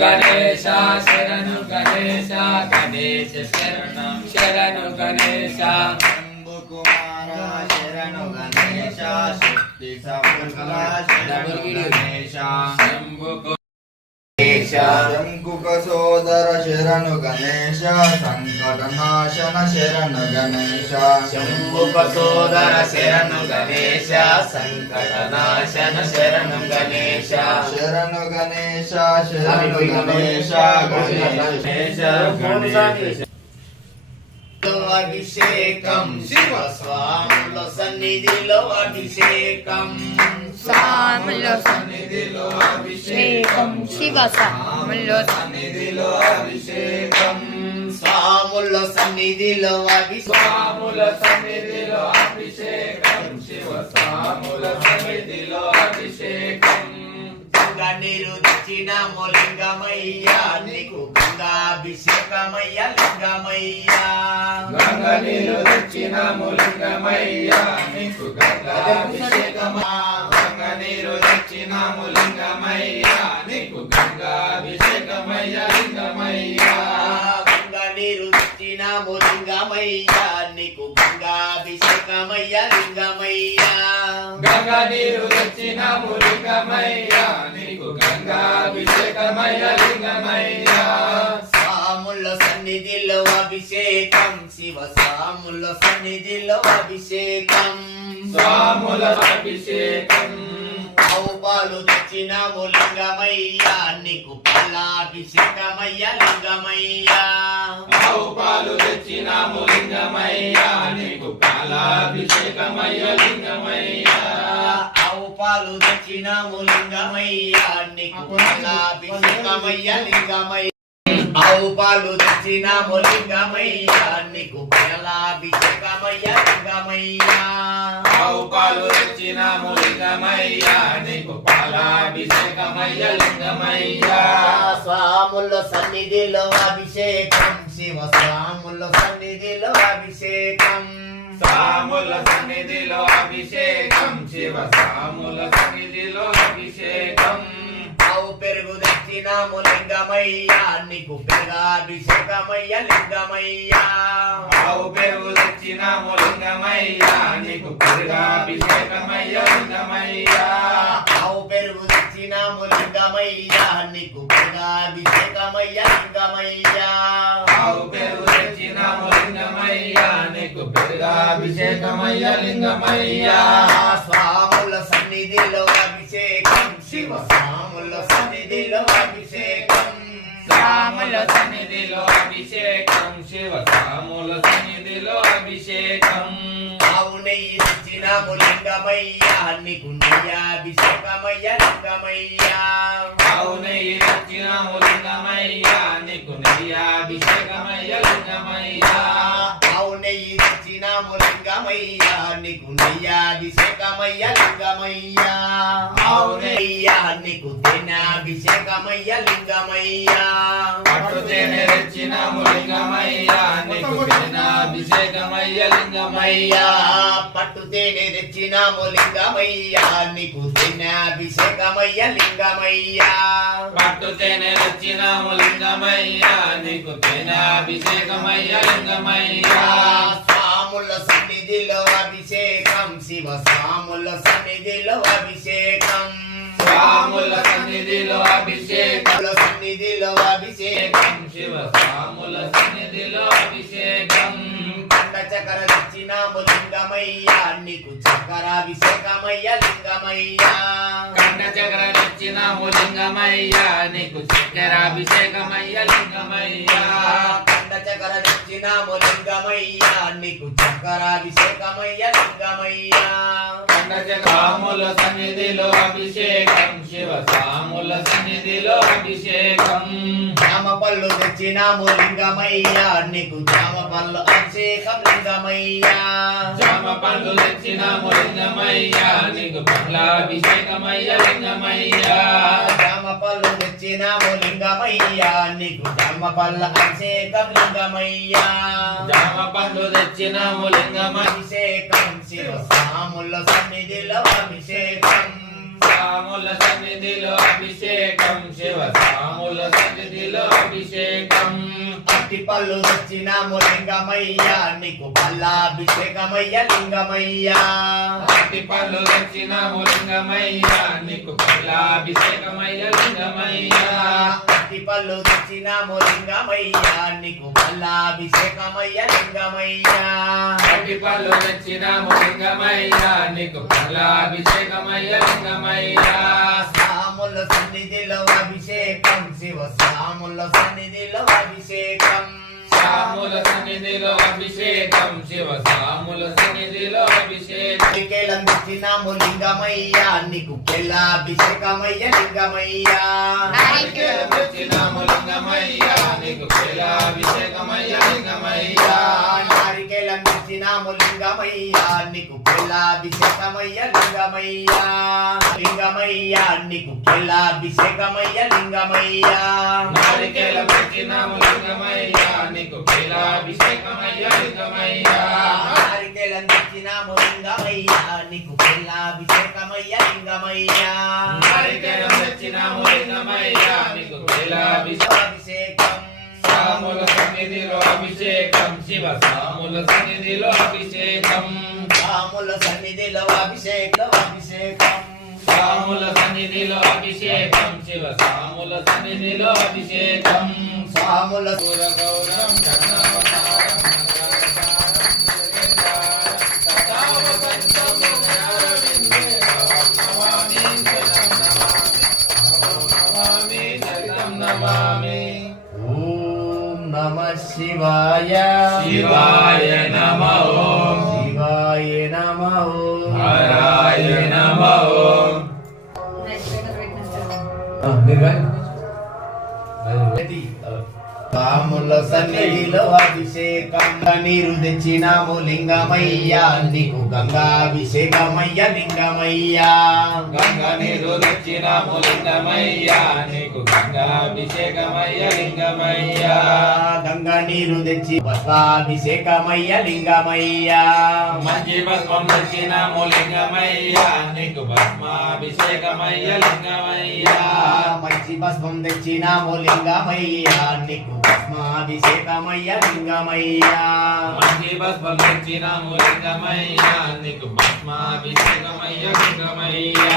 గణేశ శరణు గణేశ గణేశ శరణం శరణు గణేశ శంభు కుమార శరణు గణేశ శక్తి సమృద్ధ శరణు గణేశ శంకుక సోదర శరణు గణేశ సంకటనాశన శరణు గణేశ శంభుక సోదర శరణు గణేశ సంకటనాశన శరణు గణేశ శరణు గణేశ శరణు గణేశ గణేశ గణేశ అభిషేకం శివ స్వాముల సన్నిధిలో అభిషేకం స్వాముల సన్నిధిలో అభిషేకం శివ స్వాముల సన్నిధిలో అభిషేకం స్వాముల సన్నిధిలో స్వాముల సన్నిధిలో అభిషేకం శివ స్వాముల సన్నిధిలో అభిషేకం గంగా నీరు తెచ్చిన లింగమయ్యా నీకు గంగాభిషేకమయ్యా లింగమయ్యా గంగ నీరు తెచ్చిన లింగమయ్యా నీకు గంగాభిషేకమయ్యా గంగ నీరు తెచ్చిన లింగమయ్యా నీకు గంగాభిషేకమయ్యా లింగమయ్యా గంగా నీరు తెచ్చిన లింగమయ్యా నీకు గంగాభిషేకమయ్యా లింగమయ్యా గంగ నీరు తెచ్చిన లింగమయ్యా నీకు గంగాభిషేకమయ్యా లింగమయ్యా స్వాముల సన్నిధిలో అభిషేకం శివ స్వాముల సన్నిధిలో అభిషేకం స్వాముల అభిషేకం ఆవు పాలు తెచ్చిన లింగమయ్యా నీకు పాలాభిషేకమయ్యా లింగమయ్యా ఆవు పాలు తెచ్చిన లింగమయ్యా నీకు పాలాభిషేకమయ్యా లింగమయ్యా ఆవు పాలు తెచ్చిన లింగమయ్యా నీకు పాలాభిషేకమయ్యా లింగమయ్యా ఆవు పాలు తెచ్చిన లింగమయ్యా నీకు పాలాభిషేకమయ్యా లింగమయ్యా ఆవు పాలు తెచ్చిన లింగమయ్యా నీకు పాలాభిషేకమయ్యా లింగమయ్యా స్వాముల సన్నిధిలో అభిషేకం శివ స్వాముల సన్నిధిలో అభిషేకం స్వాముల సన్నిధిలో అభిషేకం శివ స్వాముల సన్నిధిలో అభిషేకం ఆవు పెరుగు తెచ్చిన లింగమయ్యా నీకు పెరుగాభిషేకమయ్యా లింగమయ్యా ఆవు పెరుగు తెచ్చిన లింగమయ్యా నీకు పెరుగాభిషేకమయ్యా లింగమయ్యా ఆవు పెరుగు తెచ్చిన లింగమయ్యా నీకు పెరుగాభిషేకమయ్యా లింగమయ్యా ఆవు పెరుగు తెచ్చిన లింగమయ్యా నీకు పెరుగాభిషేకమయ్యా లింగమయ్యా స్వాముల సన్నిధిలో అభిషేకం శివ స్వాముల సన్నిధిలో అభిషేకం స్వాముల సన్నిధిలో అభిషేకం శివ స్వాముల సన్నిధిలో అభిషేకం ఆవు నెయ్యి తెచ్చిన లింగమయ్యా నీకు నెయ్యాభిషేకమయ్యా లింగమయ్యా ఆవు నెయ్యి తెచ్చిన లింగమయ్యా నీకు నెయ్యాభిషేకమయ్యా లింగమయ్యా ఆవు నెయ్యి తెచ్చిన లింగమయ్యా నీకు నెయ్యాభిషేకమయ్యా లింగమయ్యా ఆవు నెయ్యా నీకు తేనాభిషేకమయ్యా లింగమయ్యా పట్టు తేనె తెచ్చిన లింగమయ్యా నీకు తేనాభిషేకమయ్యా లింగమయ్యా పట్టు తేనె తెచ్చిన లింగమయ్యా నీకు తేనాభిషేకమయ్యా లింగమయ్యా పట్టు తేనె తెచ్చిన లింగమయ్యా నీకు తేనాభిషేకమయ్యా లింగమయ్యా స్వాముల సన్నిధిలో అభిషేకం శివ స్వాముల సన్నిధిలో అభిషేకం స్వాముల సన్నిధిలో అభిషేకం సన్నిధిలో అభిషేకం శివ స్వాముల సన్నిధిలో అభిషేకం కండ చక్ర తెచ్చిన లింగమయ్యా నీకు చక్రాభిషేకమయ్యా లింగమయ్యా కండ చక్ర తెచ్చిన లింగమయ్యా నీకు చక్రాభిషేకమయ్యా లింగమయ్యా కండ చక్ర తెచ్చిన లింగమయ్యా నీకు చక్రాభిషేకమయ్యా లింగమయ్యా కండ చక్రాముల సన్నిధిలో అభిషేకం శివ స్వాముల సన్నిధిలో అభిషేకం జామ పళ్ళు తెచ్చిన లింగమయ్యా నీకు జామ పళ్ళు అభిషేకం లింగమయ్యా జామ పళ్ళు తెచ్చిన లింగమయ్యా నీకు పళ్ళాభిషేకమయ్యా లింగమయ్యా జామ పళ్ళు తెచ్చిన లింగమయ్యా నీకు జామ పళ్ళ అభిషేకం లింగమయ్యా జామ పళ్ళు తెచ్చిన లింగమయ్యా అభిషేకం శివ స్వాముల సన్నిధిలో అభిషేకం స్వాముల సన్నిధిలో అభిషేకం శివ స్వాముల సన్నిధిలో అభిషేకం అట్టి పళ్ళు తెచ్చినాము లింగమయ్య నీకు పల్లాభిషేకమయ్య లింగమయ్య అట్టి పళ్ళు తెచ్చినాము లింగమయ్య నీకు పల్లాభిషేకమయ్య లింగమయ్య అట్టి పళ్ళు తెచ్చినాము లింగమయ్య నీకు పల్లాభిషేకమయ్య లింగమయ్య అట్టి పళ్ళు తెచ్చినాము లింగమయ్య నీకు పల్లాభిషేకమయ్య లింగమయ్య స్వాముల సన్నిధిలో అభిషేకం శివ స్వాముల సన్నిధిలో అభిషేకం స్వాముల సన్నిధిలో అభిషేకం శివ స్వాముల సన్నిధిలో అభిషేకం కేలం తెచ్చినాము లింగమయ్య నీకు కెల్లాభిషేకమయ్య లింగమయ్య నారికేలం తెచ్చినాము లింగమయ్య నీకు పల్లాభిషేకమయ్య లింగమయ్య నారికేలం తెచ్చినాము లింగమయ్య నీకు కెల్లాభిషేకమయ్య లింగమయ్య లింగమయ్య నీకు కెల్లాభిషేకమయ్య లింగమయ్య నారికేలం తెచ్చినాము లింగమయ్య నీకు పల్లాభిషేకమయ్య లింగమయ్య నారికేలం తెచ్చినాము లింగమయ్య నీకు కెల్లాభిషేకమయ్య లింగమయ్య నారికేలం తెచ్చినాము లింగమయ్య నీకు పల్లాభిషేకం స్వాముల సన్నిధిలో అభిషేకం శివ స్వాముల సన్నిధిలో అభిషేకం స్వాముల సన్నిధిలో అభిషేకం అభిషేకం స్వాముల సన్నిధిలో అభిషేకం శివ స్వాముల సన్నిధిలో అభిషేకం స్వాముల గౌరం కర్ణావతారం నమామి ఓం నమః శివాయ శివాయ నమః శివాయ నమః హరాయ నమః స్వాముల సన్నిధిలో అభిషేకం నీరు తెచ్చినాము లింగమయ్య నీకు గంగాభిషేకమయ్య లింగమయ్య గంగా నీరు తెచ్చినాము లింగమయ్య నీకు గంగాభిషేకమయ్య లింగమయ్య గంగా నీరు తెచ్చి భస్మాభిషేకమయ్య లింగమయ్య మంచి భస్మం తెచ్చినాము లింగమయ్య నీకు భస్మాభిషేకమయ్య లింగమయ్య మంచి భస్మం తెచ్చినాము లింగమయ్య నీకు భస్మాభిషేకమయ్య లింగమయ్య మంచి భస్మం తెచ్చినాము లింగమయ్య నీకు భస్మాభిషేకమయ్య లింగమయ్య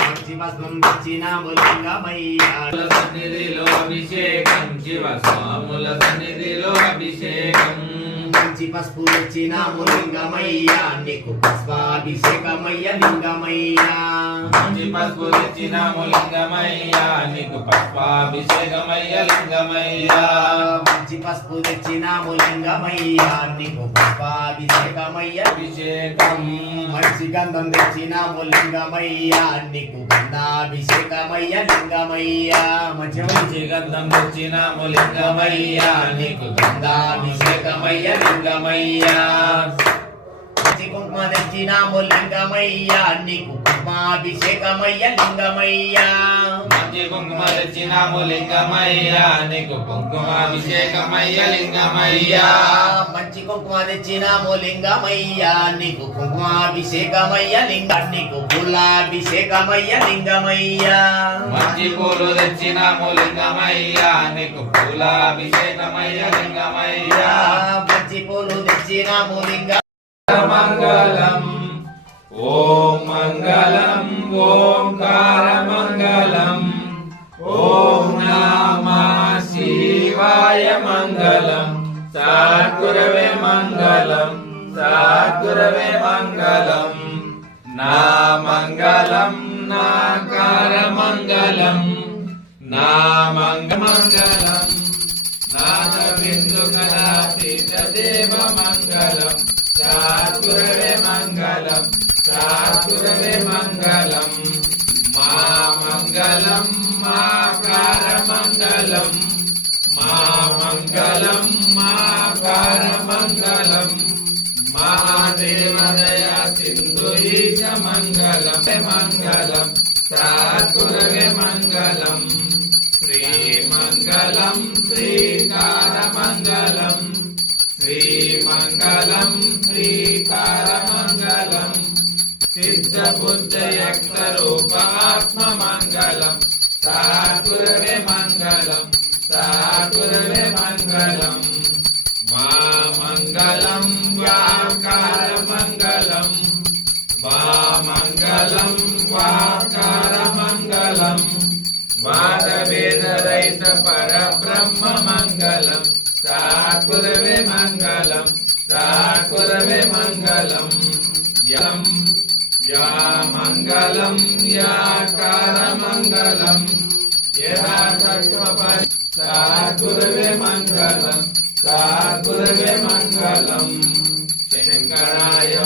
మంచి భస్మం తెచ్చినాము లింగమయ్య సన్నిధిలో అభిషేకం శివ స్వాముల సన్నిధిలో అభిషేకం మంచి పసుపు తెచ్చినాము లింగమయ్య నీకు పుష్పాభిషేకమయ్య లింగమయ్య మంచి పసుపు తెచ్చినాము లింగమయ్య నీకు పుష్పాభిషేకమయ్య లింగమయ్య మంచి పసుపు తెచ్చినాము లింగమయ్య నీకు పుష్పాభిషేకమయ్య అభిషేకం మంచి గంధం తెచ్చినాము లింగమయ్య నీకు గంధాభిషేకమయ్య లింగమయ్య మంచి మంచి గంధం తెచ్చినాము లింగమయ్య నీకు గంధాభిషేకమయ్య లింగమయ్య మంచి కుంకుమ తెచ్చినాము లింగమయ్య నీకు కుంకుమాభిషేకమయ్య లింగమయ్య మంచి కుంకుమ తెచ్చినాము లింగమయ్య నీకు కుంకుమాభిషేకమయ్య లింగమయ్య మంచి కుంకుమ తెచ్చినాము లింగమయ్య నీకు కుంకుమాభిషేకమయ్య నీకు పూలాభిషేకమయ్య లింగమయ్య మంచి పూలు తెచ్చినాము లింగమయ్య నీకు పూలాభిషేకమయ్య లింగమయ్య మంచి పూలు తెచ్చినాము లింగ మంగళం ఓం మంగళం ఓంకార మంగళం ఓం నమః శివాయ మంగళం సద్గురవే మంగళం సద్గురవే మంగళం నా మంగళం నాకార మంగళం నా మంగళం నాద బిందు కళాతీత దేవ మంగళం సద్గురవే మంగళం సద్గురవే మంగళం మా మంగళం మాకార మంగళం మా మంగళం మాకార మంగళం మహాదేవదయ సింధు ఈశ మంగళం మంగళం సద్గురవే మంగళం శ్రీమంగళం శ్రీకార మంగళం శ్రీమంగళం శ్రీకార మంగళం सिद्ध बुद्ध यक्त रूप आत्म मंगलम साकुरवे मंगलम साकुरवे मंगलम वा मंगलम व्याकार मंगलम वा मंगलम वाकार मंगलम वाद वेद रहित पर ब्रह्म मंगलम साकुरवे मंगलम साकुरवे मंगलम यम या मंगलम याकार मंगलम यदा तत्त्वपद साकुरवे मंगलम साकुरवे मंगलम शंकराय